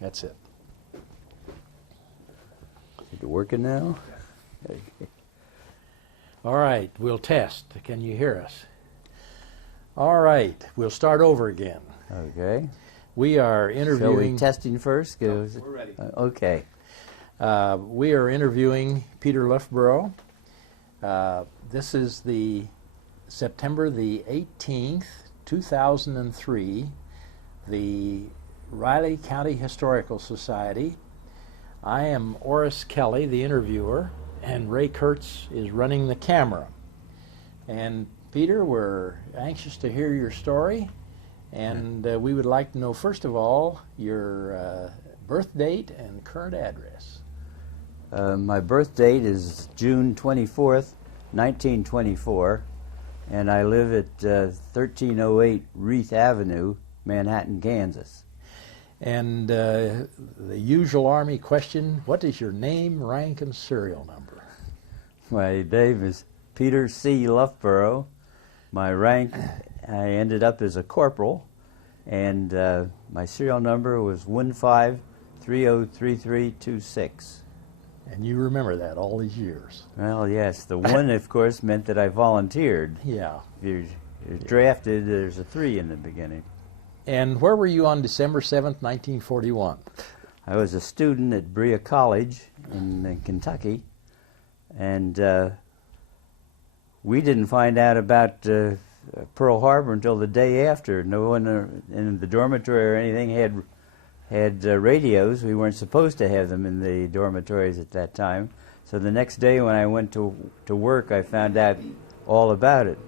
That's it. Is it working now? Okay. All right, we'll test. Can you hear us? All right, we'll start over again. Okay. We are So interviewing. we're testing first? We're ready. Okay. We are interviewing Peter Lufburrow. This is the September the 18th, 2003, the Riley County Historical Society. I am Oris Kelly, the interviewer, and Ray Kurtz is running the camera. And Peter, we're anxious to hear your story, and we would like to know, first of all, your birth date and current address. My birth date is June 24th, 1924, and I live at 1308 Wreath Avenue, Manhattan, Kansas. And the usual Army question, what is your name, rank, and serial number? My name is Peter C. Lufburrow. My rank, I ended up as a corporal, and my serial number was 15303326. And you remember that all these years. Well, yes. The one, of course, meant that I volunteered. Yeah. If you're drafted, there's a 3 in the beginning. And where were you on December 7th, 1941? I was a student at Berea College in Kentucky, and we didn't find out about Pearl Harbor until the day after. No one in the dormitory or anything had radios. We weren't supposed to have them in the dormitories at that time. So the next day when I went to work, I found out all about it.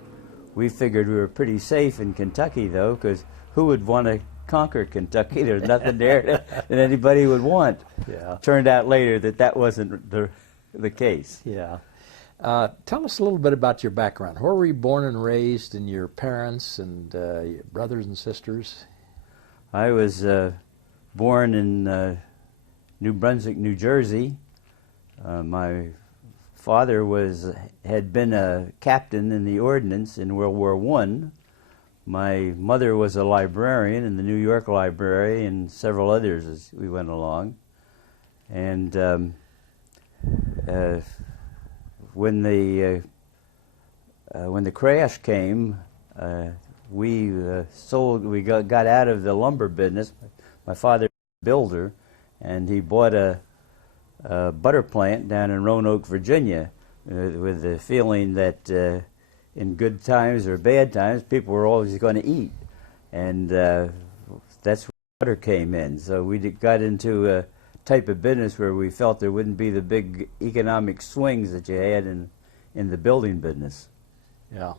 We figured we were pretty safe in Kentucky, though, because who would want to conquer Kentucky? There's nothing there that anybody would want. Yeah. Turned out later that that wasn't the case. Yeah. Tell us a little bit about your background. Where were you born and raised, and your parents and your brothers and sisters? I was born in New Brunswick, New Jersey. My father had been a captain in the ordnance in World War I. My mother was a librarian in the New York Library, and several others as we went along. And when the crash came, we got out of the lumber business. My father was a builder, and he bought a butter plant down in Roanoke, Virginia, with the feeling that in good times or bad times, people were always going to eat. And that's where butter came in. So we got into a type of business where we felt there wouldn't be the big economic swings that you had in the building business. Yeah.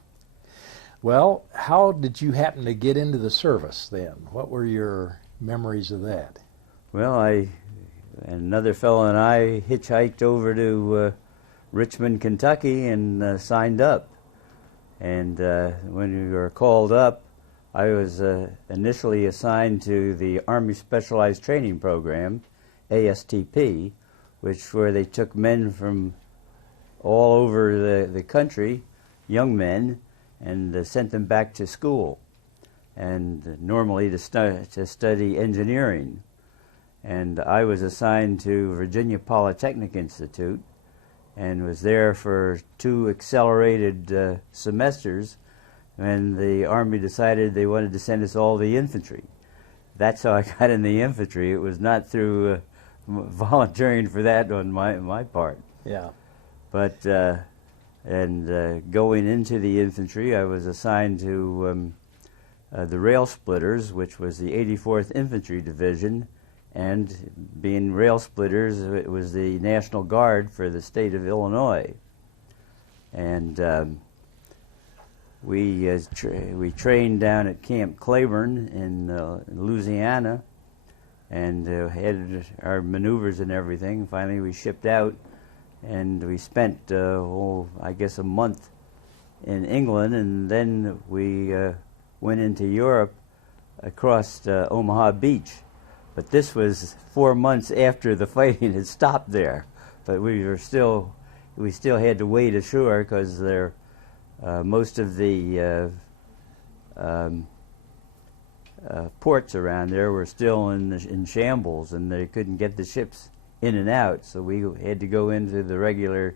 Well, how did you happen to get into the service then? What were your memories of that? Well, another fellow and I hitchhiked over to Richmond, Kentucky, and signed up. And when we were called up, I was initially assigned to the Army Specialized Training Program, ASTP, where they took men from all over the country, young men, and sent them back to school, and normally to study engineering. And I was assigned to Virginia Polytechnic Institute, and was there for 2 accelerated semesters, and the Army decided they wanted to send us all the infantry. That's how I got in the infantry. It was not through volunteering for that on my part. Yeah. But going into the infantry, I was assigned to the Rail Splitters, which was the 84th Infantry Division, and being Rail Splitters, it was the National Guard for the state of Illinois. And we trained down at Camp Claiborne in Louisiana, and had our maneuvers and everything. Finally, we shipped out, and we spent, I guess, a month in England, and then we went into Europe across Omaha Beach. But this was 4 months after the fighting had stopped there. But we still had to wait ashore because most of the ports around there were still in shambles, and they couldn't get the ships in and out. So we had to go into the regular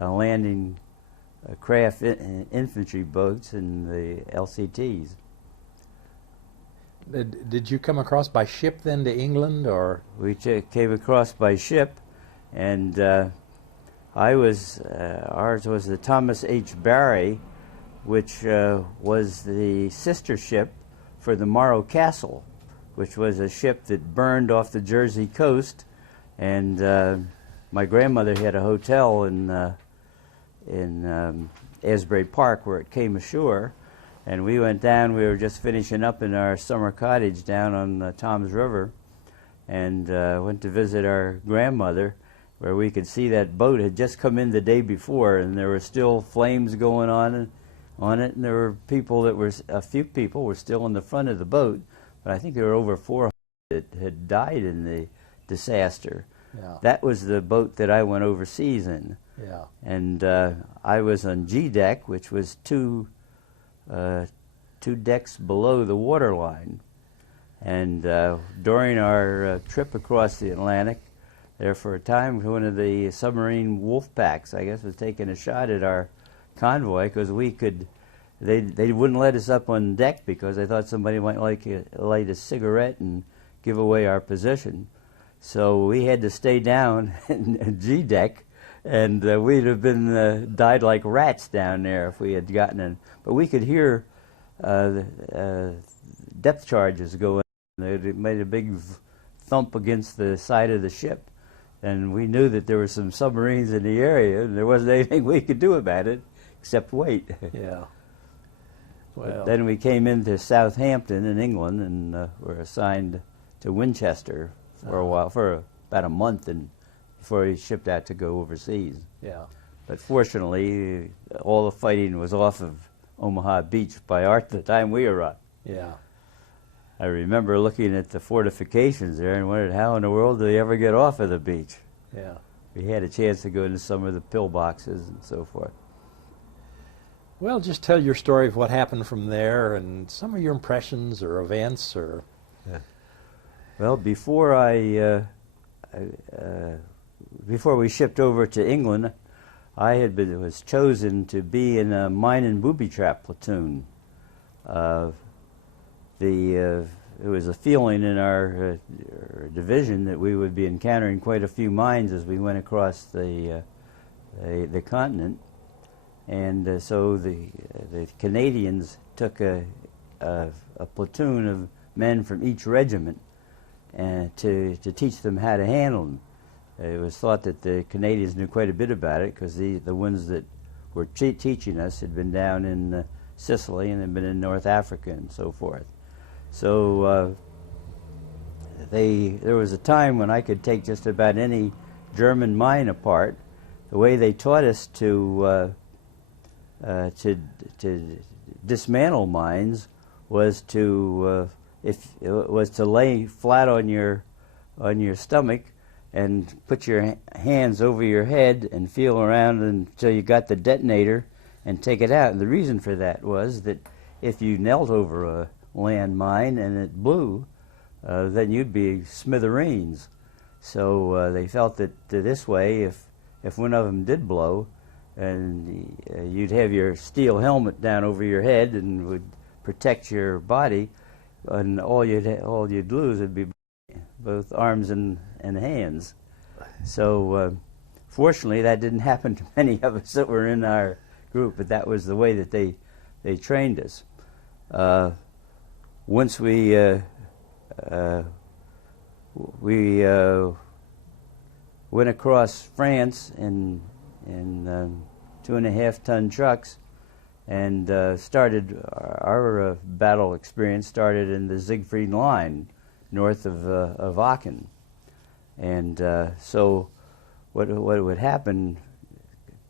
landing craft infantry boats and the LCTs. Did you come across by ship then to England, or? We came across by ship, and ours was the Thomas H. Barry, which was the sister ship for the Morro Castle, which was a ship that burned off the Jersey coast, and my grandmother had a hotel in Asbury Park where it came ashore. And we went down. We were just finishing up in our summer cottage down on the Toms River, and went to visit our grandmother, where we could see that boat had just come in the day before, and there were still flames going on it, and there were a few people were still in the front of the boat, but I think there were over 400 that had died in the disaster. Yeah. That was the boat that I went overseas in. Yeah. And I was on G deck, which was two decks below the waterline. And during our trip across the Atlantic, there for a time, one of the submarine wolf packs, I guess, was taking a shot at our convoy because they wouldn't let us up on deck because they thought somebody might light a cigarette and give away our position. So we had to stay down in G deck, and we'd have been died like rats down there if we had gotten in. But we could hear depth charges going. They made a big thump against the side of the ship, and we knew that there were some submarines in the area, and there wasn't anything we could do about it except wait. Yeah. Well. But then we came into Southampton in England, and were assigned to Winchester for a while, for about a month, and before he shipped out to go overseas. Yeah. But fortunately, all the fighting was off of Omaha Beach by the time we arrived. Yeah. I remember looking at the fortifications there and wondered how in the world do they ever get off of the beach. Yeah. We had a chance to go into some of the pillboxes and so forth. Well, just tell your story of what happened from there and some of your impressions or events or... Yeah. Well, before before we shipped over to England, I was chosen to be in a mine and booby trap platoon. It was a feeling in our division that we would be encountering quite a few mines as we went across the continent, and so the Canadians took a platoon of men from each regiment to teach them how to handle them. It was thought that the Canadians knew quite a bit about it because the ones that were teaching us had been down in Sicily and had been in North Africa and so forth. So there was a time when I could take just about any German mine apart. The way they taught us to dismantle mines was to lay flat on your stomach and put your hands over your head and feel around until you got the detonator and take it out. And the reason for that was that if you knelt over a landmine and it blew, then you'd be smithereens. So they felt that this way, if one of them did blow, and you'd have your steel helmet down over your head and would protect your body, and all you'd lose would be both arms and hands. So fortunately that didn't happen to many of us that were in our group, but that was the way that they trained us. Once we went across France in 2.5-ton trucks, and started our battle experience started in the Siegfried Line north of Aachen. And so what would happen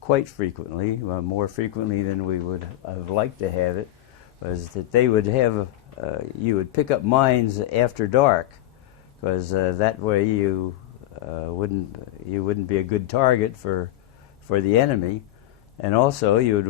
quite frequently, more frequently than we would have liked to have it, was that they would have you would pick up mines after dark, because that way you wouldn't be a good target for the enemy. And also, you would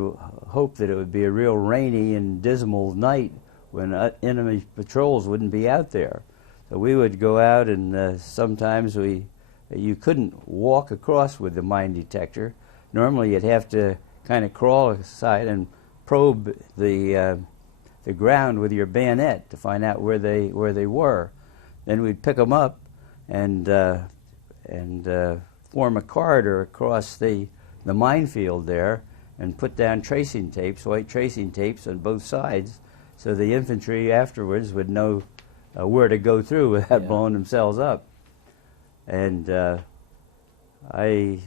hope that it would be a real rainy and dismal night when enemy patrols wouldn't be out there. So we would go out, and sometimes you couldn't walk across with the mine detector. Normally you'd have to kind of crawl aside and probe the ground with your bayonet to find out where they were. Then we'd pick them up and form a corridor across the minefield there, and put down tracing tapes, white tracing tapes on both sides, so the infantry afterwards would know where to go through without blowing themselves up. And I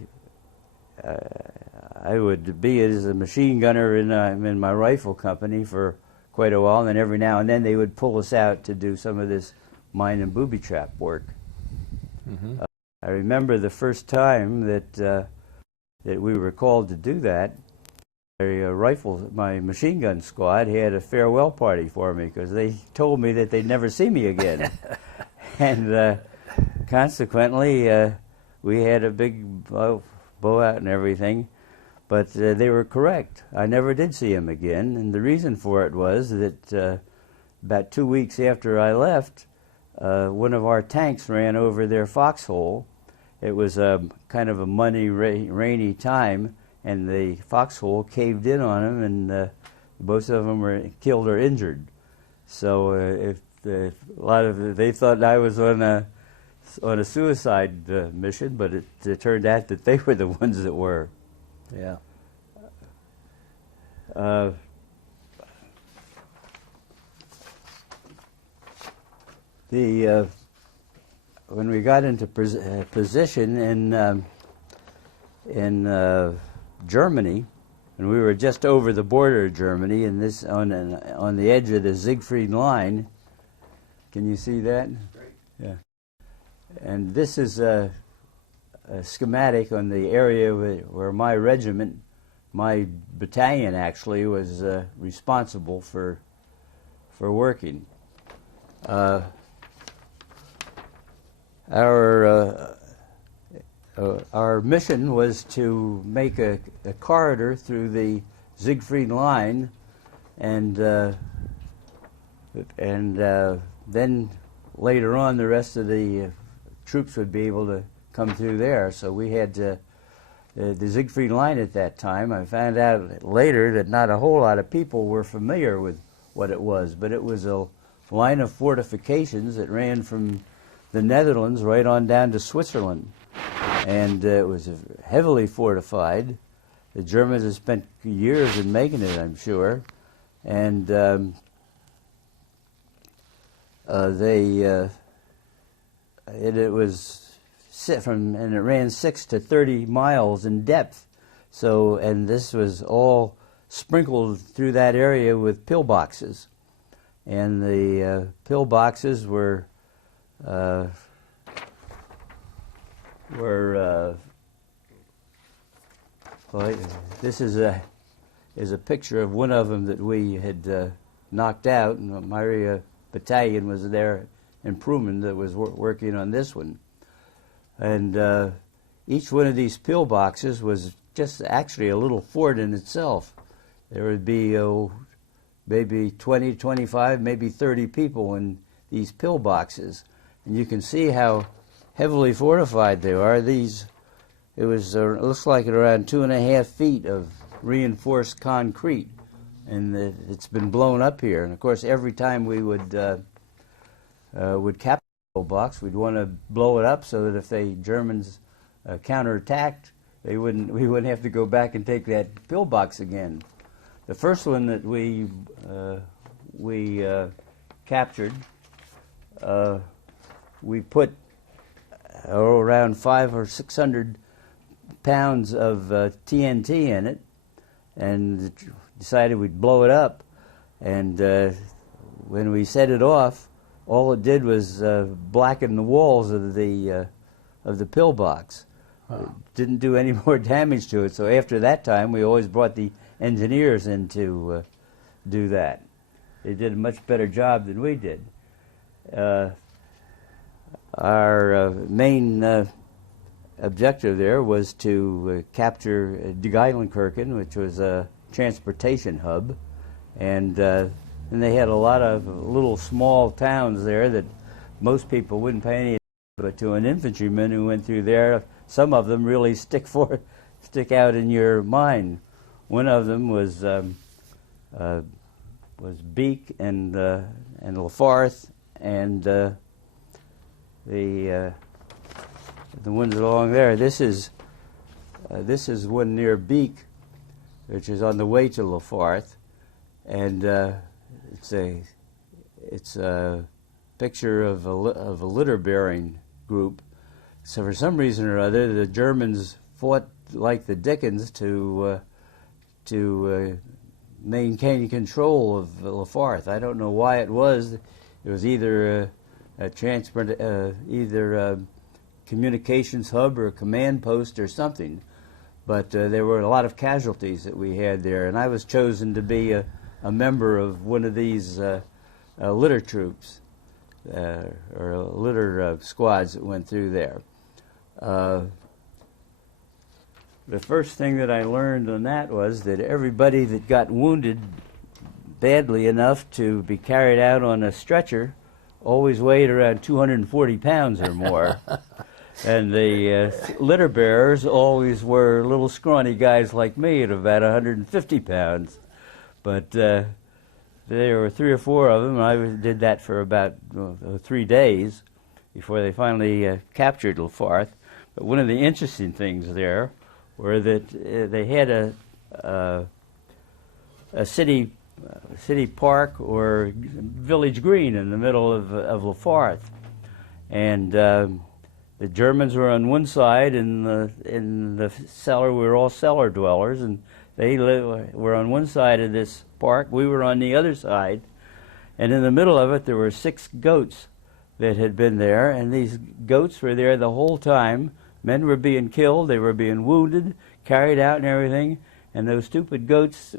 would be as a machine gunner in my rifle company for quite a while, and then every now and then they would pull us out to do some of this mine and booby trap work. Mm-hmm. I remember the first time that we were called to do that. My machine gun squad had a farewell party for me because they told me that they'd never see me again. And consequently, we had a big blow out and everything. But they were correct. I never did see him again. And the reason for it was that about 2 weeks after I left, one of our tanks ran over their foxhole. It was kind of a muddy, rainy time, and the foxhole caved in on them, and both of them were killed or injured. So they thought I was on a suicide mission, but it turned out that they were the ones that were. Yeah. When we got into position in Germany, and we were just over the border of Germany, and this on the edge of the Siegfried line. Can you see that? Great. Yeah. And this is a schematic on the area where my regiment, my battalion actually, was responsible for working. Our mission was to make a corridor through the Siegfried line, and then later on the rest of the troops would be able to come through there. So we had the Siegfried line at that time. I found out later that not a whole lot of people were familiar with what it was, but it was a line of fortifications that ran from the Netherlands right on down to Switzerland. And it was heavily fortified. The Germans had spent years in making it, I'm sure. And it was and it ran 6 to 30 miles in depth. So, and this was all sprinkled through that area with pillboxes. And the pillboxes were this is a picture of one of them that we had knocked out, and my battalion was there in Pruman that was working on this one. And each one of these pillboxes was just actually a little fort in itself. There would be maybe 20, 25, maybe 30 people in these pillboxes. And you can see how heavily fortified they are. It looks like around 2.5 feet of reinforced concrete, and it's been blown up here. And of course, every time we would capture a pillbox, we'd want to blow it up so that if the Germans counterattacked, we wouldn't have to go back and take that pillbox again. The first one that we captured, we put around 500 or 600 pounds of TNT in it, and decided we'd blow it up. And when we set it off, all it did was blacken the walls of the pillbox. Wow. It didn't do any more damage to it. So after that time, we always brought the engineers in to do that. They did a much better job than we did. Our main objective there was to capture Degeilenkirchen, which was a transportation hub, and and they had a lot of little small towns there that most people wouldn't pay any attention, but to an infantryman who went through there, some of them really stick out in your mind. One of them was Beek and Lafarth, and the ones along there. This is one near Beek, which is on the way to Lafarth, and it's a picture of a litter bearing group. So for some reason or other, the Germans fought like the Dickens to maintain control of Lafarth. I don't know why it was. It was either a communications hub or a command post or something. But there were a lot of casualties that we had there, and I was chosen to be a member of one of these litter troops or litter squads that went through there. The first thing that I learned on that was that everybody that got wounded badly enough to be carried out on a stretcher always weighed around 240 pounds or more. And the litter bearers always were little scrawny guys like me at about 150 pounds. But there were 3 or 4 of them, and I did that for about 3 days before they finally captured Lafarth. But one of the interesting things there were that they had a city park or village green in the middle of Lafarth, and the Germans were on one side, and in the cellar we were all cellar dwellers, and they were on one side of this park. We were on the other side, and in the middle of it there were 6 goats that had been there, and these goats were there the whole time. Men were being killed, they were being wounded, carried out and everything, and those stupid goats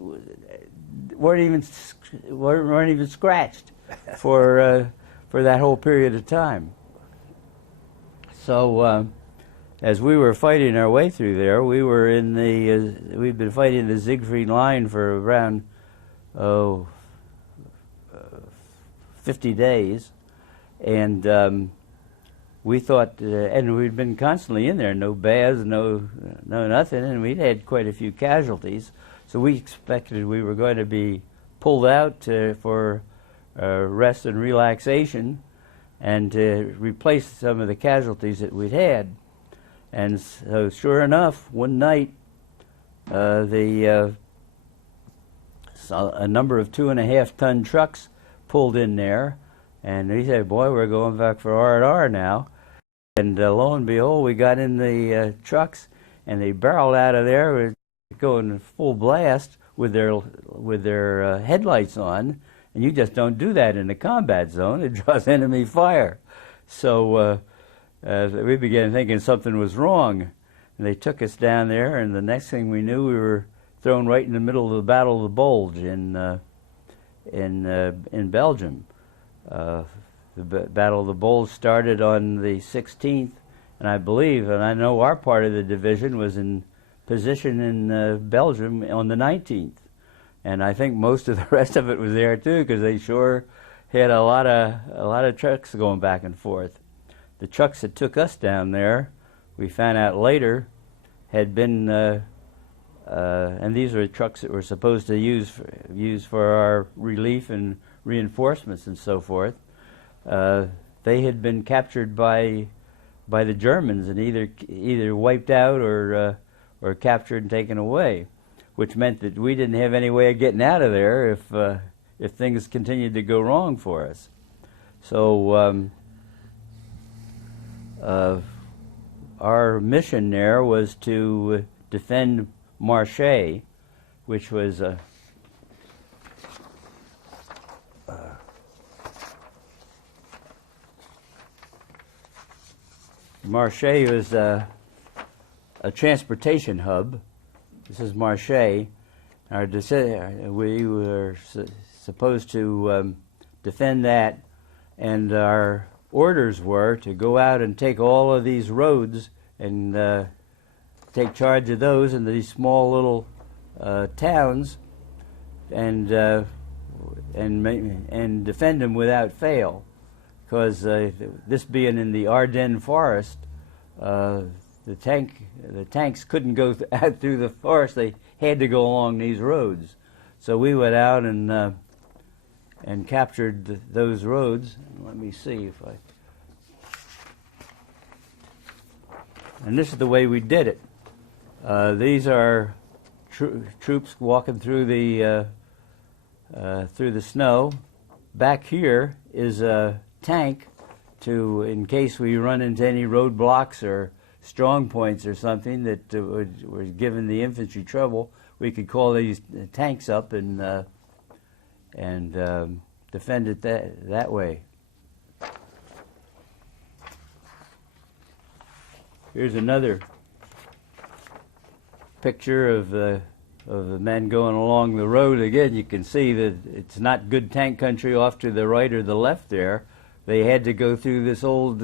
weren't even scratched for that whole period of time. So as we were fighting our way through there, we were in we'd been fighting the Siegfried Line for around 50 days, and we thought, and we'd been constantly in there, no baths, no nothing, and we'd had quite a few casualties. So we expected we were going to be pulled out for rest and relaxation, and to replace some of the casualties that we'd had. And so, sure enough, one night, a number of 2.5-ton trucks pulled in there, and he said, "Boy, we're going back for R&R now." And lo and behold, we got in the trucks, and they barreled out of there, going full blast with their headlights on. And you just don't do that in a combat zone. It draws enemy fire. So we began thinking something was wrong. And they took us down there, and the next thing we knew, we were thrown right in the middle of the Battle of the Bulge in Belgium. The Battle of the Bulge started on the 16th, and I believe, and I know our part of the division was in position in Belgium on the 19th. And I think most of the rest of it was there too, because they sure had a lot of trucks going back and forth. The trucks that took us down there, we found out later, had been, and these were trucks that were supposed to use for our relief and reinforcements and so forth. They had been captured by the Germans and either wiped out or captured and taken away, which meant that we didn't have any way of getting out of there if things continued to go wrong for us. So our mission there was to defend Marseille, which was Marseille was a transportation hub. This is Marseille. We were supposed to defend that, and our orders were to go out and take all of these roads and take charge of those in these small little towns, and and defend them without fail, because this being in the Ardennes forest, the tanks couldn't go out through the forest. They had to go along these roads. So we went out and captured those roads. Let me see if I. And this is the way we did it. These are troops walking through the snow. Back here is a tank in case we run into any roadblocks or strong points or something that was giving the infantry trouble. We could call these tanks up and defend it that way. Here's another picture of the men going along the road. Again, you can see that it's not good tank country off to the right or the left there. They had to go through this old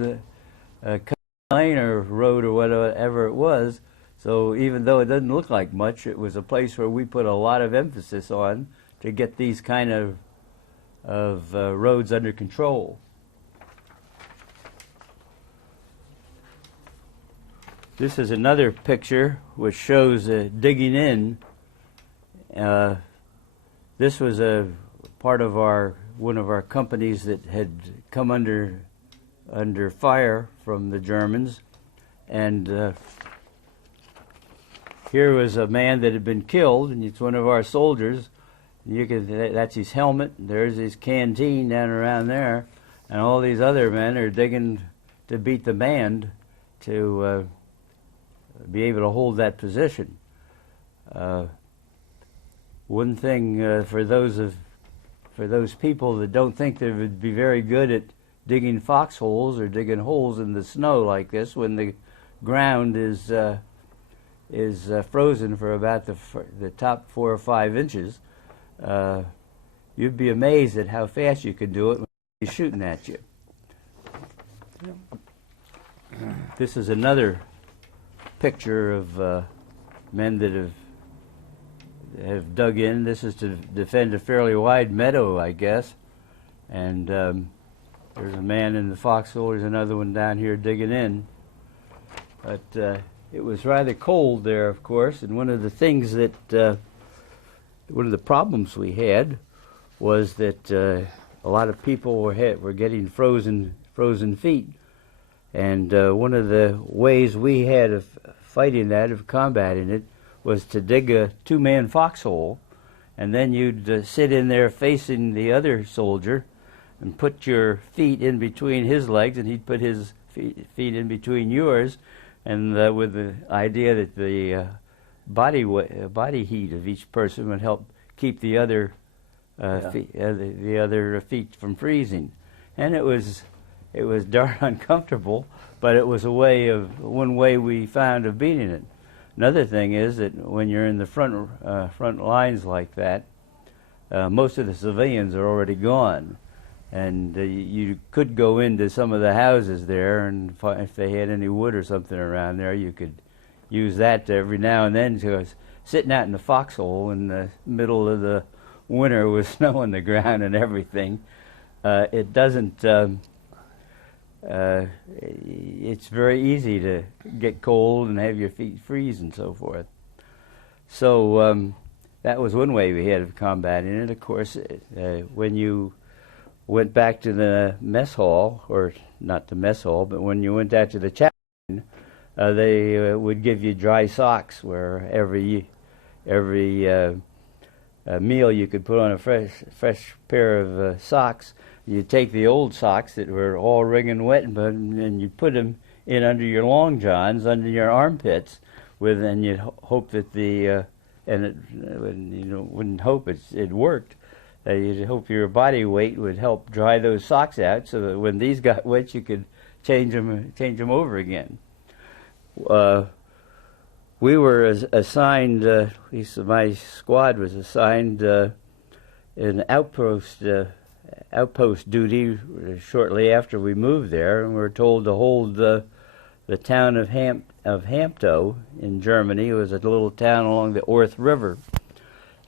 lane or road or whatever it was. So even though it doesn't look like much, it was a place where we put a lot of emphasis on to get these kind of roads under control. This is another picture which shows digging in. This was a part of one of our companies that had come under fire from the Germans, and here was a man that had been killed, and it's one of our soldiers. That's his helmet. There's his canteen down around there, and all these other men are digging to beat the band to be able to hold that position. One thing for those people that don't think they would be very good at digging foxholes or digging holes in the snow like this, when the ground is frozen for about the top 4 or 5 inches, you'd be amazed at how fast you can do it when he's shooting at you. This is another picture of men that have dug in. This is to defend a fairly wide meadow, I guess. And there's a man in the foxhole. There's another one down here digging in. But it was rather cold there, of course. And one of the things that one of the problems we had was that a lot of people were getting frozen feet. And one of the ways we had of fighting that, of combating it, was to dig a 2-man foxhole, and then you'd sit in there facing the other soldier and put your feet in between his legs, and he'd put his feet in between yours, and with the idea that the body heat of each person would help keep the other feet from freezing. And it was darn uncomfortable, but it was one way we found of beating it. Another thing is that when you're in the front lines like that, most of the civilians are already gone, and you could go into some of the houses there, and if they had any wood or something around there, you could use that every now and then. To sitting out in the foxhole in the middle of the winter with snow on the ground and everything, it doesn't. It's very easy to get cold and have your feet freeze and so forth. So that was one way we had of combating it. Of course, when you went back to the mess hall, or not the mess hall, but when you went out to the chaplain, they would give you dry socks, where every meal you could put on a fresh pair of socks. You'd take the old socks that were all wringing wet, and you'd put them in under your long johns, under your armpits, and you'd hope that wouldn't hope it worked. You'd hope your body weight would help dry those socks out, so that when these got wet, you could change them over again. We were assigned, at least my squad was assigned an outpost duty shortly after we moved there, and we were told to hold the town of Hamptow in Germany. It was a little town along the Orth River,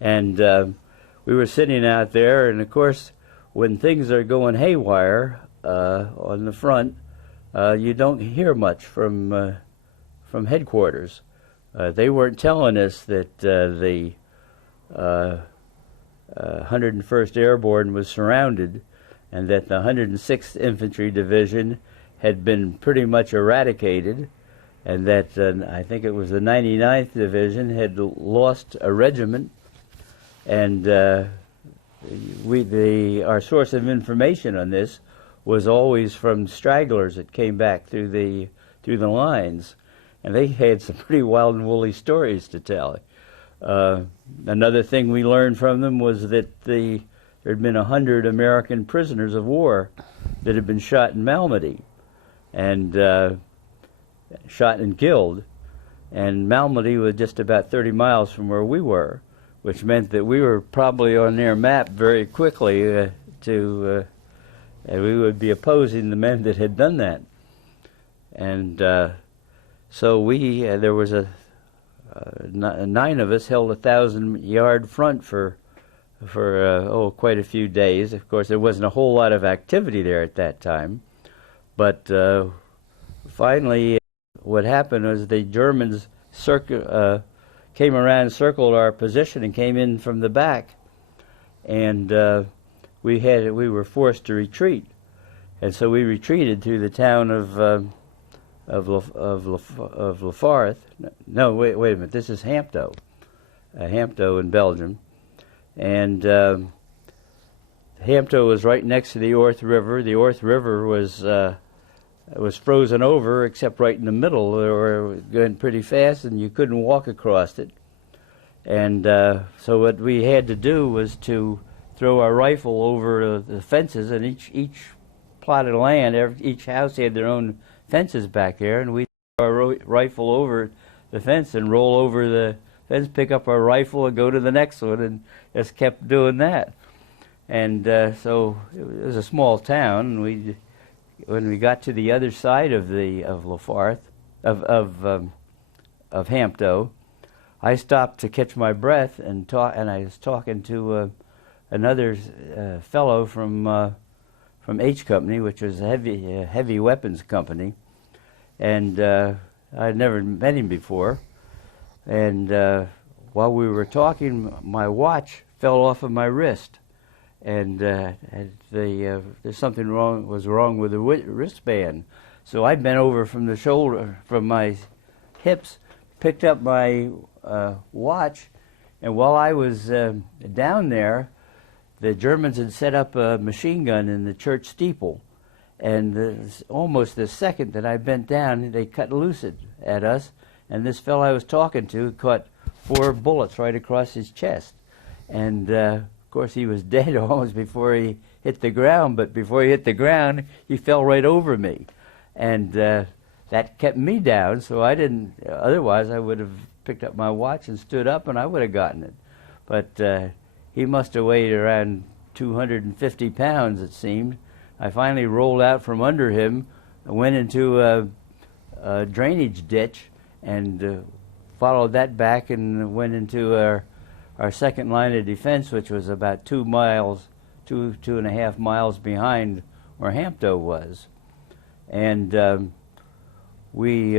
and we were sitting out there, and of course, when things are going haywire on the front, you don't hear much from headquarters. They weren't telling us that the 101st Airborne was surrounded, and that the 106th Infantry Division had been pretty much eradicated, and that I think it was the 99th Division had lost a regiment, and our source of information on this was always from stragglers that came back through the lines, and they had some pretty wild and woolly stories to tell. Another thing we learned from them was that there had been 100 American prisoners of war that had been shot in Malmedy, and shot and killed. And Malmedy was just about 30 miles from where we were, which meant that we were probably on their map very quickly and we would be opposing the men that had done that. And so there was 9 of us held a 1,000-yard front for quite a few days. Of course, there wasn't a whole lot of activity there at that time, but finally, what happened was the Germans came around, circled our position, and came in from the back, and we were forced to retreat, and so we retreated to the town of Lafarth. No, wait a minute. This is Hampto, Hampto in Belgium, and Hampto was right next to the Orth River. The Orth River was frozen over, except right in the middle. They were going pretty fast, and you couldn't walk across it. And so what we had to do was to throw our rifle over the fences, and each plot of land, each house had their own fences back there, and we throw our rifle over the fence and roll over the fence, pick up our rifle, and go to the next one, and just kept doing that. And so it was a small town, and when we got to the other side of Lafarth, of Hampto, I stopped to catch my breath and I was talking to another fellow from H Company, which was a heavy weapons company, and I'd never met him before. And while we were talking, my watch fell off of my wrist, and there's something was wrong with the wristband. So I bent over from my hips, picked up my watch, and while I was down there, the Germans had set up a machine gun in the church steeple, and almost the second that I bent down, they cut loose at us, and this fellow I was talking to caught 4 bullets right across his chest, and of course he was dead almost before he hit the ground, but before he hit the ground, he fell right over me, and that kept me down, so I didn't, otherwise I would have picked up my watch and stood up and I would have gotten it. But he must have weighed around 250 pounds, it seemed. I finally rolled out from under him, went into a drainage ditch, and followed that back and went into our second line of defense, which was about 2.5 miles behind where Hampto was. And we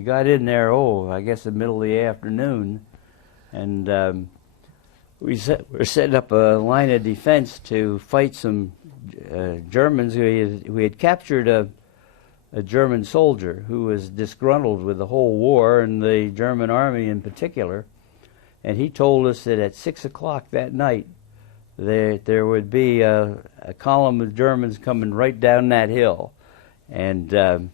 got in there, I guess the middle of the afternoon, and we were setting up a line of defense to fight some Germans. We had captured a German soldier who was disgruntled with the whole war and the German army in particular, and he told us that at 6 o'clock that night there would be a column of Germans coming right down that hill. And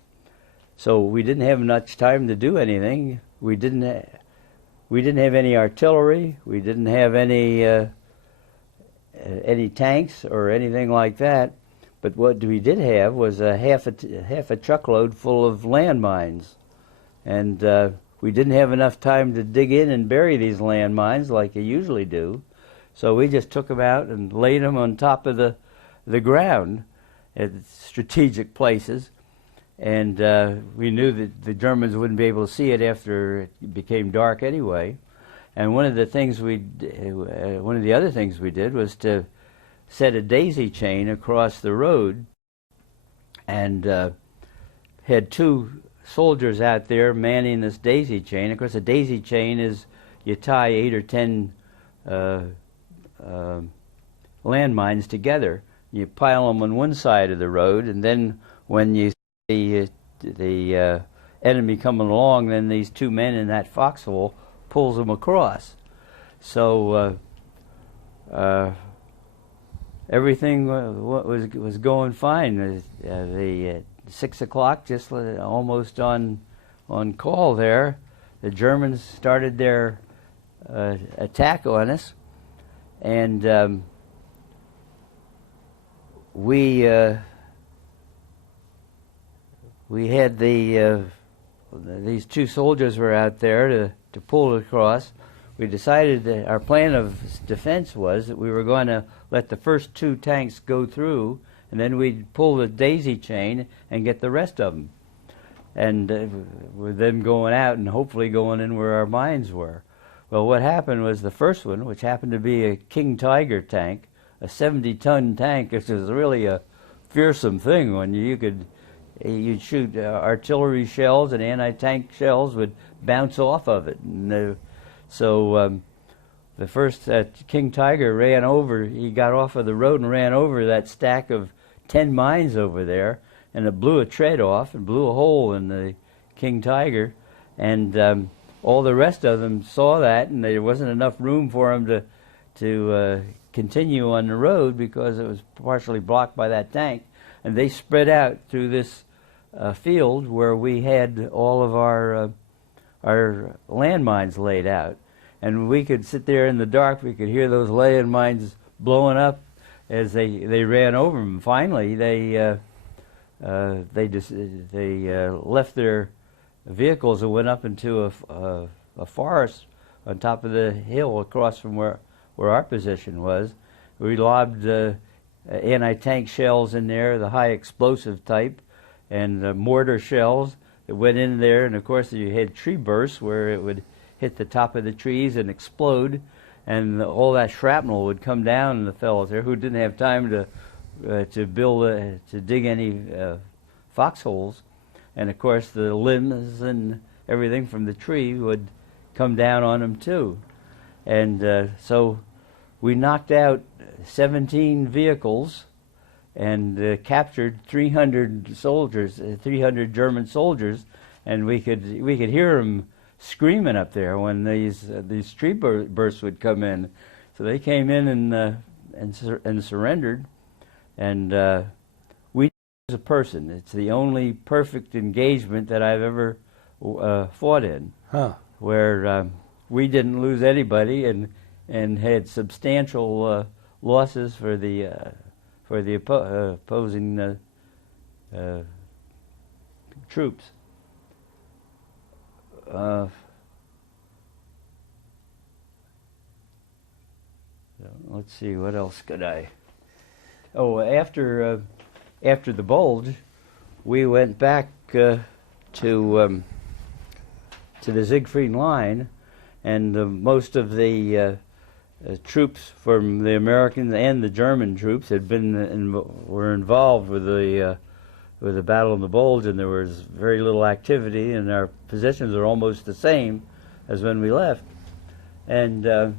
so we didn't have much time to do anything. We didn't have any artillery. We didn't have any tanks or anything like that. But what we did have was half a truckload full of landmines, and we didn't have enough time to dig in and bury these landmines like you usually do. So we just took them out and laid them on top of the ground at strategic places. and we knew that the Germans wouldn't be able to see it after it became dark anyway. And one of the other things we did was to set a daisy chain across the road, and had 2 soldiers out there manning this daisy chain. Of course, a daisy chain is you tie 8 or 10 landmines together. You pile them on one side of the road, and then when you see the enemy coming along, then these 2 men in that foxhole pulls them across. So everything was going fine. The 6 o'clock, just almost on call there, the Germans started their attack on us, and we had these 2 soldiers were out there to pull it across. We decided that our plan of defense was that we were going to let the first 2 tanks go through, and then we'd pull the daisy chain and get the rest of them. And with them going out and hopefully going in where our mines were. Well, what happened was the first one, which happened to be a King Tiger tank, a 70-ton tank, which was really a fearsome thing when you'd shoot artillery shells and anti-tank shells would bounce off of it. And so the first King Tiger ran over, he got off of the road and ran over that stack of 10 mines over there, and it blew a tread off and blew a hole in the King Tiger. And all the rest of them saw that, and there wasn't enough room for them to continue on the road because it was partially blocked by that tank. And they spread out through this field where we had all of our landmines laid out. And we could sit there in the dark, we could hear those landmines blowing up as they ran over them. Finally, they left their vehicles and went up into a forest on top of the hill across from where our position was. We lobbed anti-tank shells in there, the high explosive type, and mortar shells that went in there. And of course, you had tree bursts where it would hit the top of the trees and explode, and all that shrapnel would come down on the fellows there who didn't have time to dig any foxholes. And of course, the limbs and everything from the tree would come down on them too. And so we knocked out 17 vehicles and captured 300 soldiers, 300 German soldiers, and we could hear them screaming up there when these tree bursts would come in. So they came in and surrendered, and we as a person. It's the only perfect engagement that I've ever fought in, where we didn't lose anybody and had substantial losses for the opposing troops. Let's see, what else could I? Oh, after the Bulge, we went back to the Siegfried Line, and most of the troops from the American and the German troops were involved with the Battle of the Bulge, and there was very little activity, and our positions are almost the same as when we left. And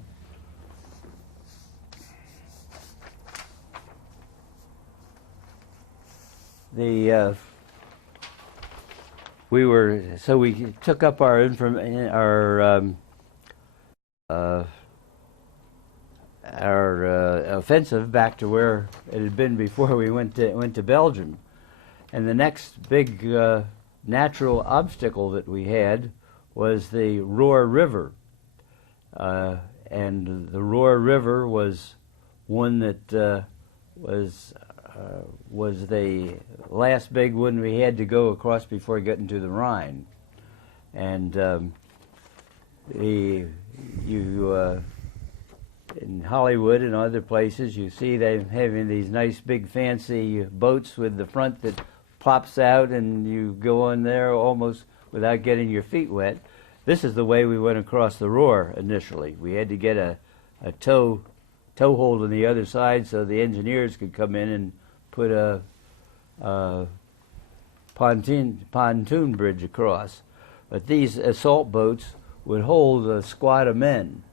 we took up our offensive back to where it had been before we went to Belgium. And the next big natural obstacle that we had was the Roer River. And the Roer River was one that was the last big one we had to go across before getting to the Rhine. And in Hollywood and other places, you see them having these nice big fancy boats with the front that plops out and you go on there almost without getting your feet wet. This is the way we went across the Roar initially. We had to get a toe hold on the other side so the engineers could come in and put a pontoon bridge across. But these assault boats would hold a squad of men.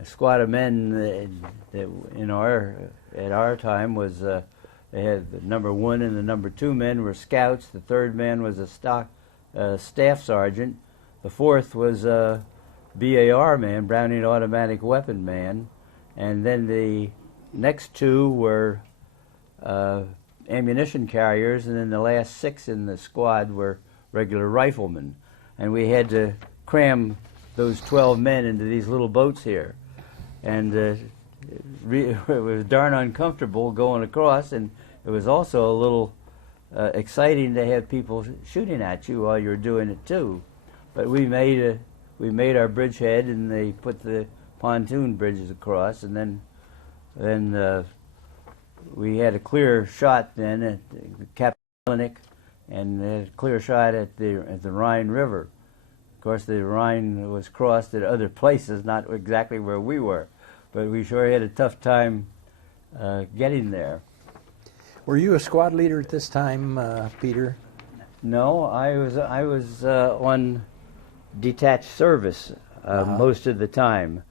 A squad of men at our time was they had the number 1 and the number 2 men were scouts. The 3rd man was a staff sergeant. The 4th was a BAR man, Browning automatic weapon man, and then the next 2 were ammunition carriers, and then the last 6 in the squad were regular riflemen. And we had to cram those 12 men into these little boats here. And it was darn uncomfortable going across, and it was also a little exciting to have people shooting at you while you were doing it too. But we made our bridgehead, and they put the pontoon bridges across, and then we had a clear shot then at Captain Clinic, and a clear shot at the Rhine River. Of course, the Rhine was crossed at other places, not exactly where we were, but we sure had a tough time getting there. Were you a squad leader at this time, Peter? No, I was on detached service most of the time,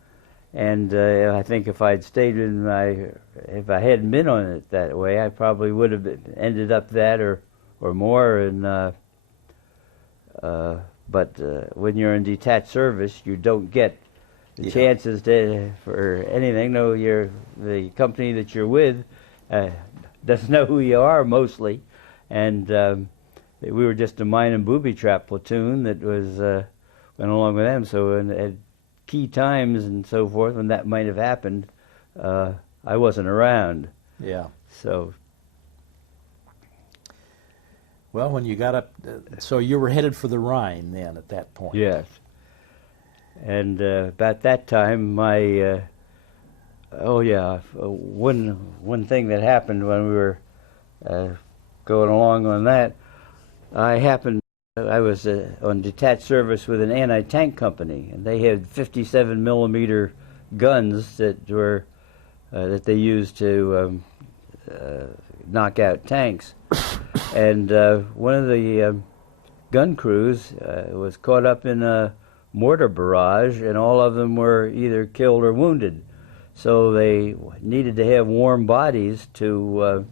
and I think if I'd stayed if I hadn't been on it that way, I probably would have ended up that or more. And but when you're in detached service, you don't get the chances for anything. No, the company that you're with doesn't know who you are mostly, and we were just a mine and booby trap platoon that went along with them. So at key times and so forth, when that might have happened, I wasn't around. Yeah. So. Well, when you got up, so you were headed for the Rhine then at that point. Yes. And about that time, one thing that happened when we were going along on that, I was on detached service with an anti-tank company, and they had 57 millimeter guns that they used to knock out tanks. And one of the gun crews was caught up in a mortar barrage, and all of them were either killed or wounded. So they needed to have warm bodies to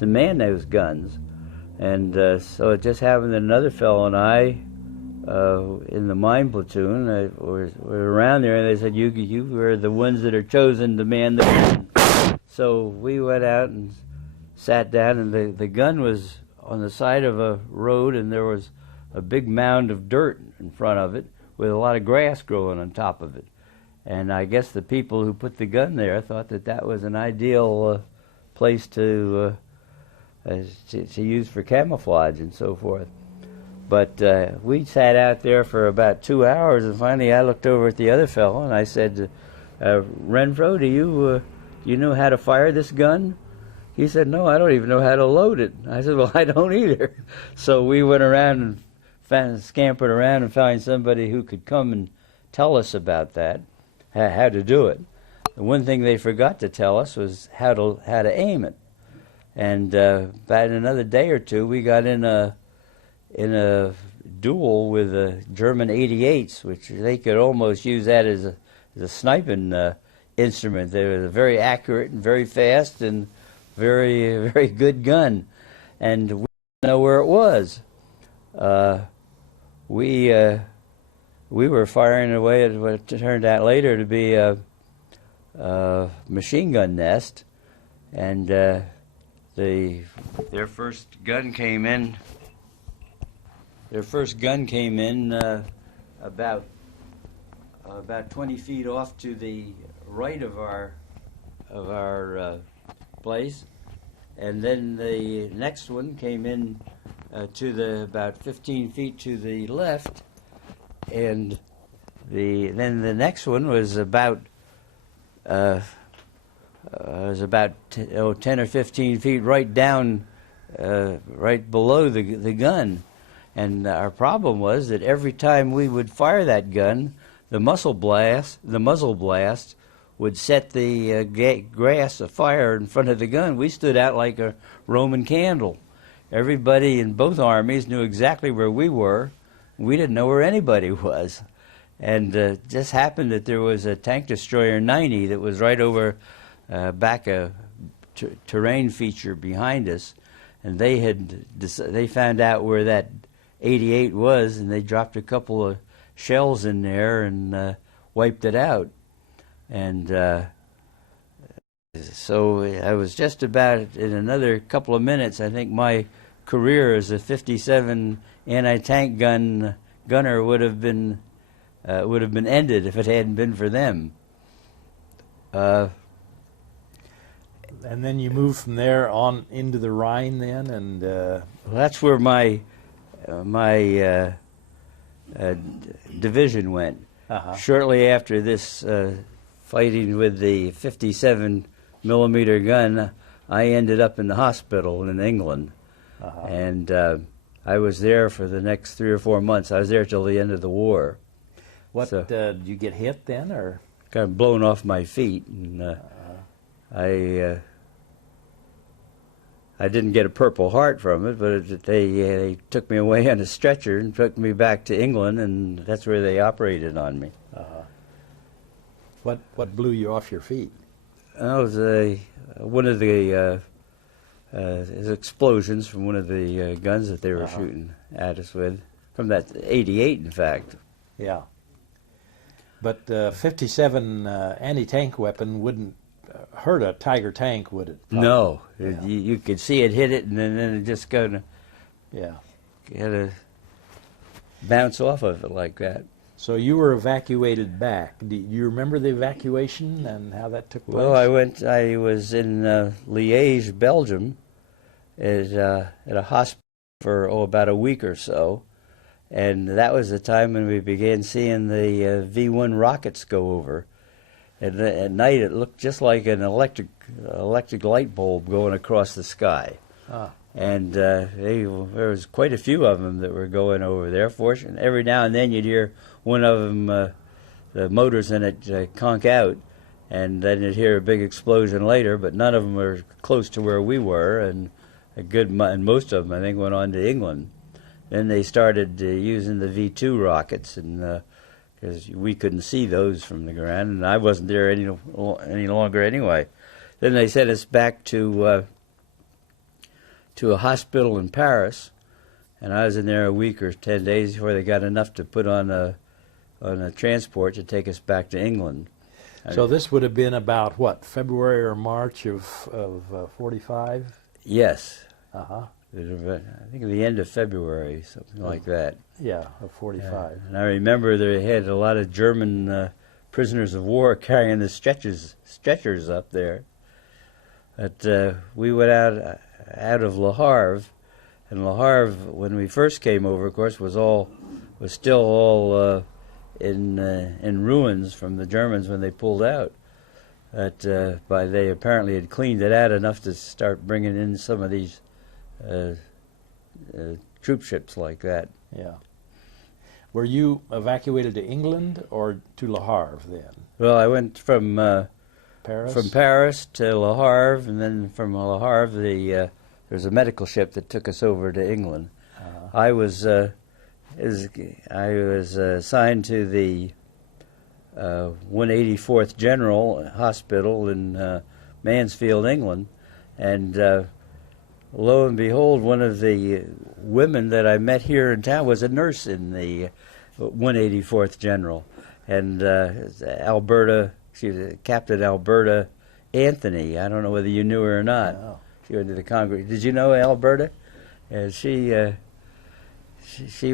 man those guns. And so it just happened that another fellow and I, in the mine platoon, were around there, and they said, you were the ones that are chosen to man the gun. So we went out and sat down, and the gun was on the side of a road, and there was a big mound of dirt in front of it with a lot of grass growing on top of it. And I guess the people who put the gun there thought that was an ideal place to use for camouflage and so forth. But we sat out there for about 2 hours, and finally I looked over at the other fellow and I said, Renfro, do you know how to fire this gun? He said, no, I don't even know how to load it. I said, well, I don't either. So we went around and scampered around and found somebody who could come and tell us about that, how to do it. The one thing they forgot to tell us was how to aim it. And about another day or two, we got in a duel with the German 88s, which they could almost use that as a sniping instrument. They were very accurate and very fast and very, very good gun. And we didn't know where it was. We were firing away at what turned out later to be a machine gun nest, and their first gun came in. Their first gun came in about 20 feet off to the right of our place, and then the next one came in to about 15 feet to the left, and then the next one was about 10 or 15 feet right down right below the gun. And our problem was that every time we would fire that gun, the muzzle blast would set the grass afire in front of the gun. We stood out like a Roman candle. Everybody in both armies knew exactly where we were. We didn't know where anybody was. And it just happened that there was a tank destroyer 90 that was right over back a terrain feature behind us, and they found out where that 88 was, and they dropped a couple of shells in there and wiped it out. And so I was just about, in another couple of minutes, I think my career as a 57 anti-tank gunner would have been ended if it hadn't been for them. And then you moved from there on into the Rhine then, and well, that's where my division went. Shortly after this fighting with the 57 millimeter gun, I ended up in the hospital in England, and I was there for the next 3 or 4 months. I was there till the end of the war. What did you get hit then, or got blown off my feet? And I didn't get a Purple Heart from it, but they took me away on a stretcher and took me back to England, and that's where they operated on me. What blew you off your feet? It was one of the explosions from one of the guns that they were shooting at us with, from that 88, in fact. Yeah. But 57 anti-tank weapon wouldn't hurt a Tiger tank, would it? Probably? No. Yeah. You could see it hit it, and then it just kind of had to bounce off of it like that. So you were evacuated back. Do you remember the evacuation and how that took place? Well, I was in Liège, Belgium, at a hospital for about a week or so, and that was the time when we began seeing the V-1 rockets go over. And at night, it looked just like an electric light bulb going across the sky. And there was quite a few of them that were going over there. Fortunately, every now and then you'd hear one of them, the motors in it conk out, and then you'd hear a big explosion later. But none of them were close to where we were, and and most of them, I think, went on to England. Then they started using the V-2 rockets, and because we couldn't see those from the ground, and I wasn't there any longer anyway. Then they sent us back to a hospital in Paris, and I was in there a week or 10 days before they got enough to put on a transport to take us back to England. So this would have been about what, February or March of 45? Yes. I think at the end of February, something like that. Yeah, of 45. And I remember they had a lot of German prisoners of war carrying the stretchers up there. But we went out of Le Havre, and Le Havre, when we first came over, of course, was still all in ruins from the Germans when they pulled out. But they apparently had cleaned it out enough to start bringing in some of these troop ships like that. Yeah. Were you evacuated to England or to Le Havre then? Well, I went from Paris? From Paris to Le Havre, and then from Le Havre, there was a medical ship that took us over to England. I was assigned to the 184th General Hospital in Mansfield, England, and lo and behold, one of the women that I met here in town was a nurse in the 184th General, and she was Captain Alberta Anthony. I don't know whether you knew her or not. No. She went to the Congress. Did you know Alberta? She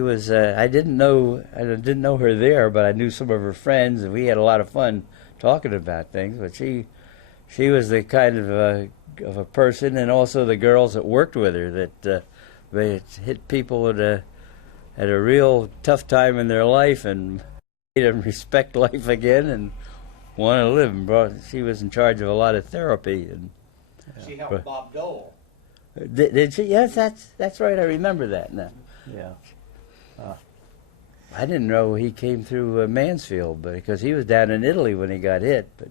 was. I didn't know her there, but I knew some of her friends, and we had a lot of fun talking about things. But she was the kind of a person, and also the girls that worked with her, that they hit people at a real tough time in their life and made them respect life again and want to live. And she was in charge of a lot of therapy. And she helped Bob Dole. Did she? Yes, that's right. I remember that now. Yeah. I didn't know he came through Mansfield, because he was down in Italy when he got hit. But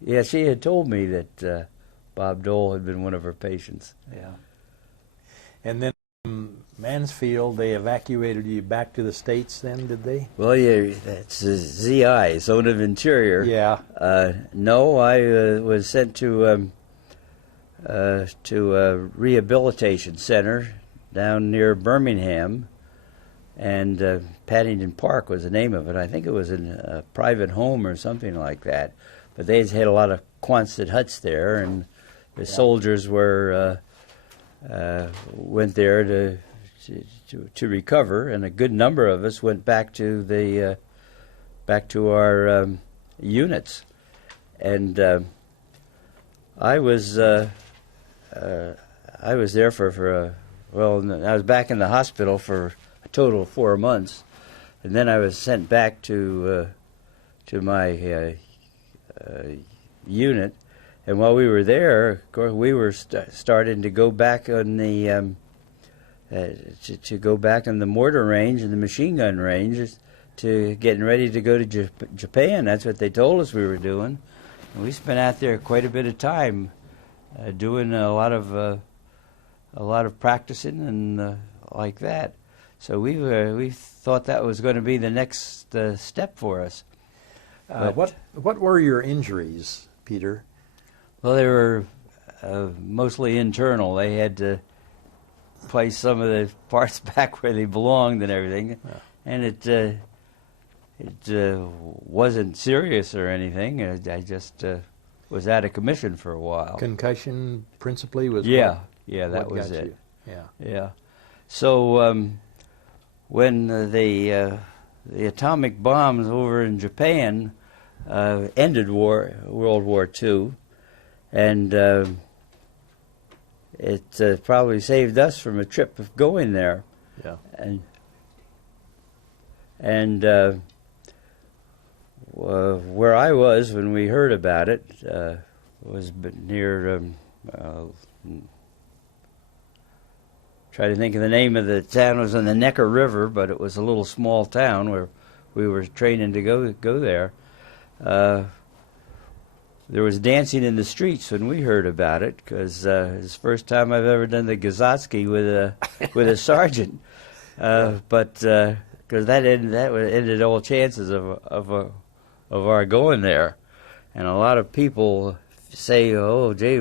yeah, she had told me that Bob Dole had been one of her patients. Yeah. And then Mansfield, they evacuated you back to the States then, did they? Well, yeah, that's ZI, Zone of Interior. Yeah. No, I was sent to a rehabilitation center down near Birmingham, and Paddington Park was the name of it. I think it was in a private home or something like that. But they had a lot of Quonset huts there, and the soldiers were went there to recover, and a good number of us went back to our units, and I was there I was back in the hospital for a total of 4 months, and then I was sent back to my unit. And while we were there, of course, we were starting to go back on the to go back on the mortar range and the machine gun range, to getting ready to go to Japan. That's what they told us we were doing. And we spent out there quite a bit of time doing a lot of practicing and like that. So we thought that was going to be the next step for us. What were your injuries, Peter? Well, they were mostly internal. They had to place some of the parts back where they belonged and everything, and it wasn't serious or anything. I just was out of commission for a while. Concussion principally was that what was got it. you? Yeah. So when the atomic bombs over in Japan ended World War II, and it probably saved us from a trip of going there. Yeah. And where I was when we heard about it was near. Try to think of the name of the town. It was on the Neckar River, but it was a little small town where we were training to go there. There was dancing in the streets when we heard about it, because it's the first time I've ever done the Gazotsky with a sergeant. But because that ended all chances of our going there, and a lot of people say, "Oh, gee,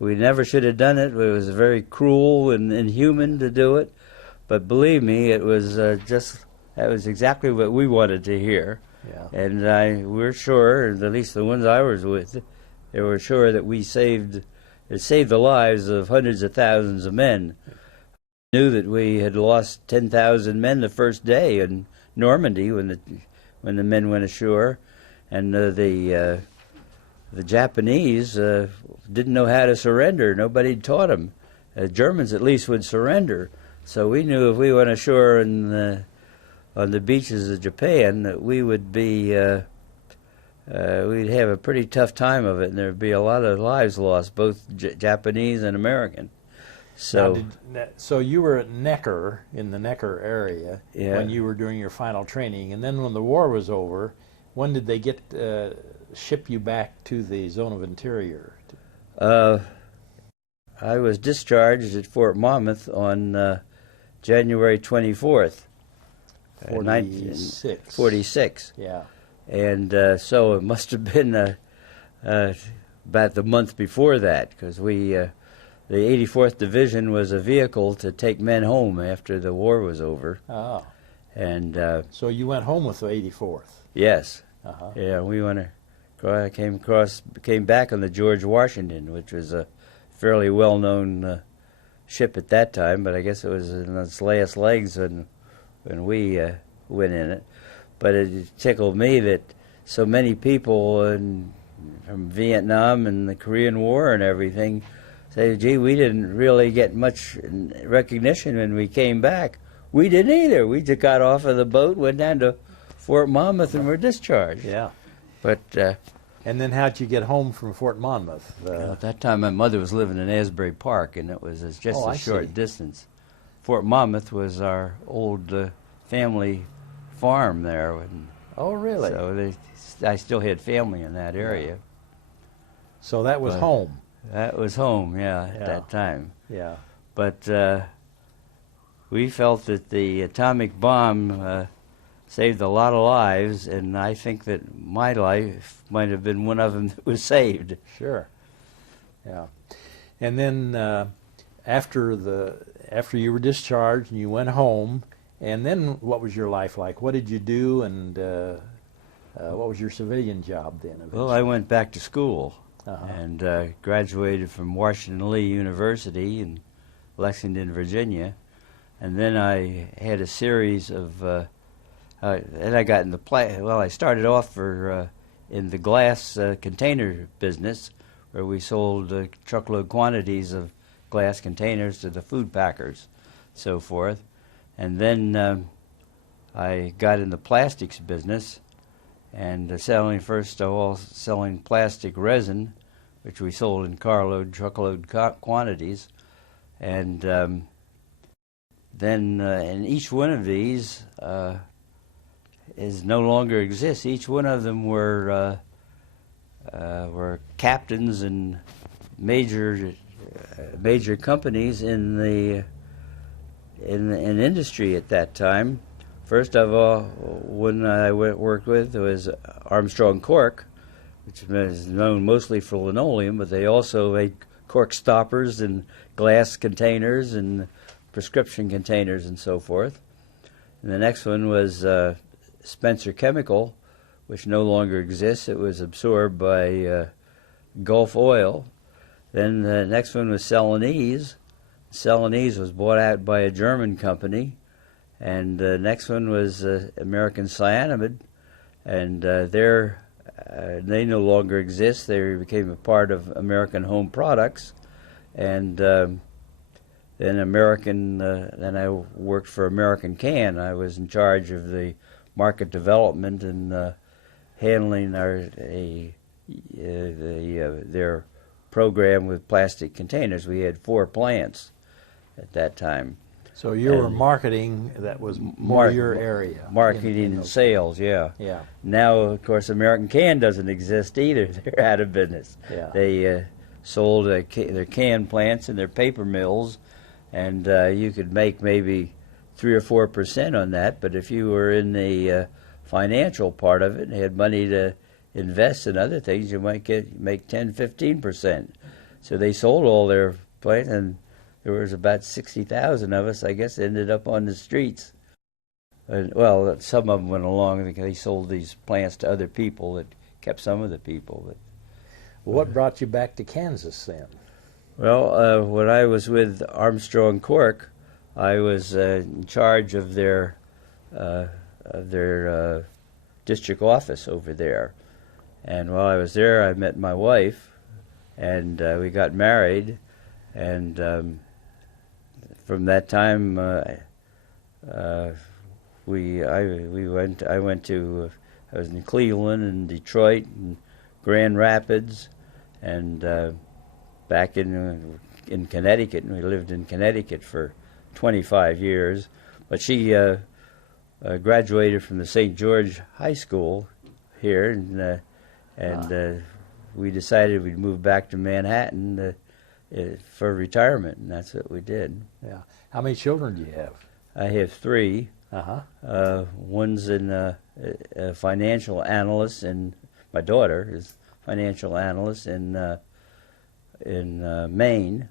we never should have done it. It was very cruel and inhuman to do it." But believe me, it was that was exactly what we wanted to hear. Yeah. And we're sure, at least the ones I was with, they were sure that it saved the lives of hundreds of thousands of men. We knew that we had lost 10,000 men the first day in Normandy when the men went ashore, and the Japanese didn't know how to surrender. Nobody taught them. Germans at least would surrender. So we knew if we went ashore on the beaches of Japan that we would be we'd have a pretty tough time of it, and there'd be a lot of lives lost, both Japanese and American. So so you were at Neckar, in the Neckar area, when you were doing your final training, and then when the war was over, when did they ship you back to the Zone of Interior? I was discharged at Fort Monmouth on January 24th. 1946. Yeah. And so it must have been about the month before that, because the 84th Division was a vehicle to take men home after the war was over. Oh. And so you went home with the 84th? Yes. Uh-huh. Yeah, we came back on the George Washington, which was a fairly well-known ship at that time, but I guess it was in its last legs when we went in it. But it tickled me that so many people from Vietnam and the Korean War and everything say, "Gee, we didn't really get much recognition when we came back." We didn't either. We just got off of the boat, went down to Fort Monmouth, and were discharged. Yeah. But And then how'd you get home from Fort Monmouth? At that time, my mother was living in Asbury Park, and it was just Oh, a I short see. distance. Fort Monmouth was our old family farm there, and Oh, really? I still had family in that area. So that was But home. That was home, Yeah. at that time. Yeah. But we felt that the atomic bomb saved a lot of lives, and I think that my life might have been one of them that was saved. Sure. Yeah. And then after you were discharged and you went home, and then what was your life like? What did you do, and what was your civilian job then? Well, I went back to school Uh-huh. and graduated from Washington Lee University in Lexington, Virginia, and then I had a series of. Then I got into I started off in the glass container business, where we sold truckload quantities of glass containers to the food packers, so forth. And then I got in the plastics business, and selling plastic resin, which we sold in truckload quantities. And then in each one of these no longer exists. Each one of them were captains in major companies in industry at that time. First of all, one I worked with was Armstrong Cork, which is known mostly for linoleum, but they also made cork stoppers and glass containers and prescription containers and so forth. And the next one was Spencer Chemical, which no longer exists. It was absorbed by Gulf Oil. Then the next one was Celanese. Celanese was bought out by a German company. And the next one was American Cyanamide, and they no longer exist. They became a part of American Home Products, and then Then I worked for American Can. I was in charge of the market development and handling their program with plastic containers. We had 4 plants at that time. So you were marketing, that was more your area. Marketing and sales, yeah. Yeah. Now, of course, American Can doesn't exist either. They're out of business. Yeah. They sold their can plants and their paper mills, and you could make maybe 3 or 4% on that, but if you were in the financial part of it and had money to invest in other things, you might make 10, 15%. So they sold all their plants, and there was about 60,000 of us, I guess, ended up on the streets. Well, some of them went along. They sold these plants to other people that kept some of the people. But what brought you back to Kansas then? Well, when I was with Armstrong Cork, I was in charge of their district office over there. And while I was there, I met my wife, and we got married. And from that time, I was in Cleveland and Detroit and Grand Rapids, and back in Connecticut, and we lived in Connecticut for 25 years. But she graduated from the St. George High School here, and we decided we'd move back to Manhattan for retirement, and that's what we did. Yeah. How many children do you have? I have 3. Uh-huh. One's a financial analyst, and my daughter is financial analyst in Maine,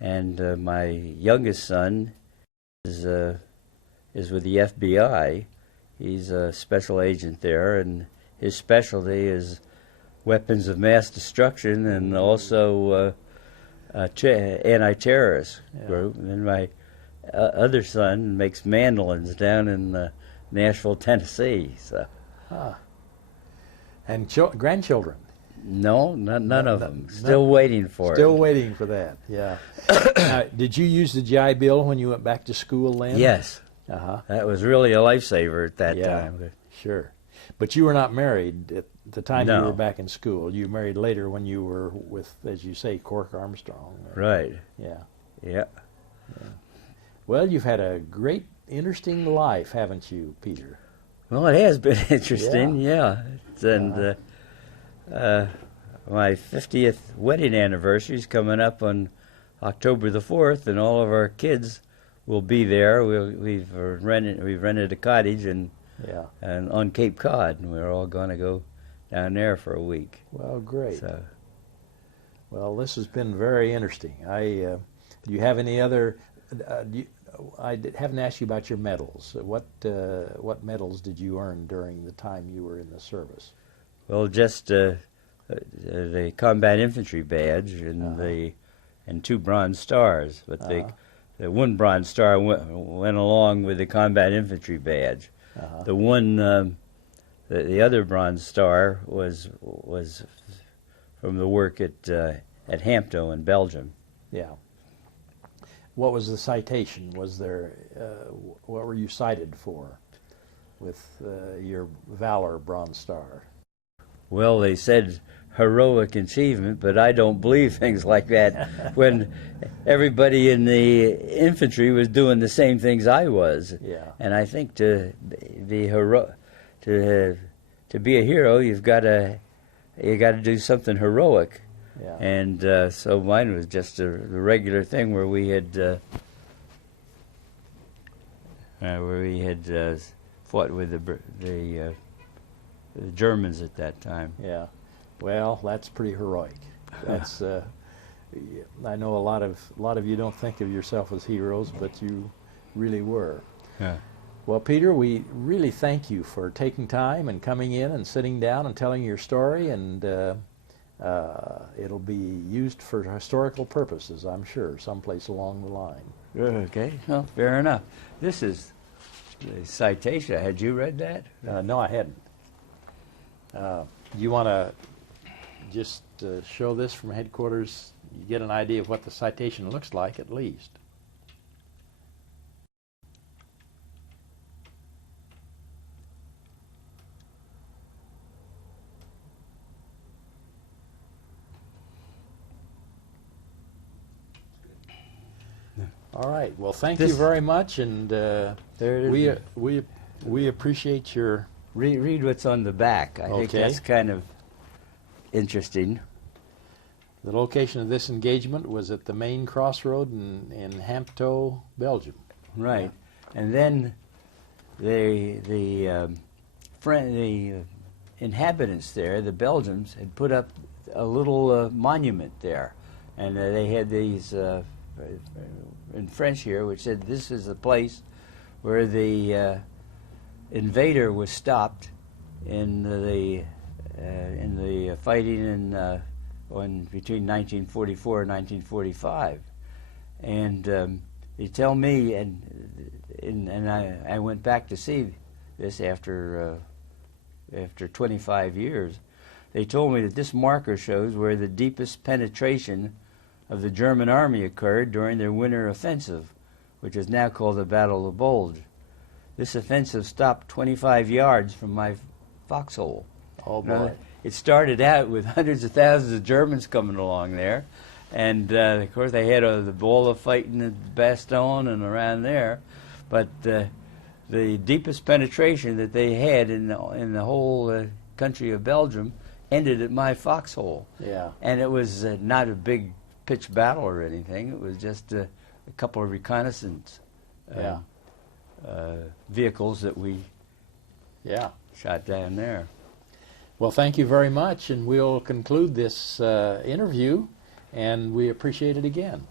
and my youngest son is with the FBI. He's a special agent there, and his specialty is weapons of mass destruction and also anti-terrorist group. And then my other son makes mandolins down in Nashville, Tennessee. So. And grandchildren? No, none of them. Still waiting for it. Still waiting for that, yeah. Did you use the GI Bill when you went back to school then? Yes. Uh-huh. That was really a lifesaver at that time. Sure. But you were not married at the time you No. were back in school. You married later when you were with, as you say, Cork Armstrong. Right. Yeah. Yeah. Well, you've had a great, interesting life, haven't you, Peter? Well, it has been interesting, yeah. And my 50th wedding anniversary is coming up on October the 4th, and all of our kids will be there. We've rented a cottage and on Cape Cod, and we're all going to go down there for a week. Well, great. So, well, this has been very interesting. Do you have any other? Haven't asked you about your medals. What medals did you earn during the time you were in the service? well, just the combat infantry badge and 2 Bronze Stars, but the 1 Bronze Star went along with the combat infantry badge. The one, the other Bronze Star was from the work at Hampton in Belgium. Yeah. What was the citation? Was there? What were you cited for with your Valor Bronze Star? Well, they said heroic achievement, but I don't believe things like that when everybody in the infantry was doing the same things I was. Yeah. And I think to be a hero, you've got to do something heroic. Yeah. And so mine was just the regular thing where we had fought with the Germans at that time. Yeah. Well, that's pretty heroic. That's I know a lot of you don't think of yourself as heroes, but you really were. Yeah. Well, Peter, we really thank you for taking time and coming in and sitting down and telling your story, and it'll be used for historical purposes, I'm sure, someplace along the line. Okay. Well, fair enough. This is the citation. Had you read that? No, I hadn't. You want to just show this from headquarters? You get an idea of what the citation looks like, at least. All right. Well, thank you very much, and There it is. we appreciate your. Read what's on the back. I think Okay. that's kind of interesting. The location of this engagement was at the main crossroad in Hampton, Belgium. Right. And then the inhabitants there, the Belgians, had put up a little monument there, and they had these in French here, which said this is the place where the invader was stopped in the fighting between 1944 and 1945, and they tell me, and I went back to see this after 25 years. They told me that this marker shows where the deepest penetration of the German army occurred during their winter offensive, which is now called the Battle of the Bulge. This offensive stopped 25 yards from my foxhole. Oh, boy. It started out with hundreds of thousands of Germans coming along there, and of course they had the Bola fighting at Bastogne and around there, but the deepest penetration that they had in the whole country of Belgium ended at my foxhole. Yeah. And it was not a big pitched battle or anything. It was just a couple of reconnaissance vehicles that we shot down there. Well, thank you very much, and we'll conclude this interview, and we appreciate it again.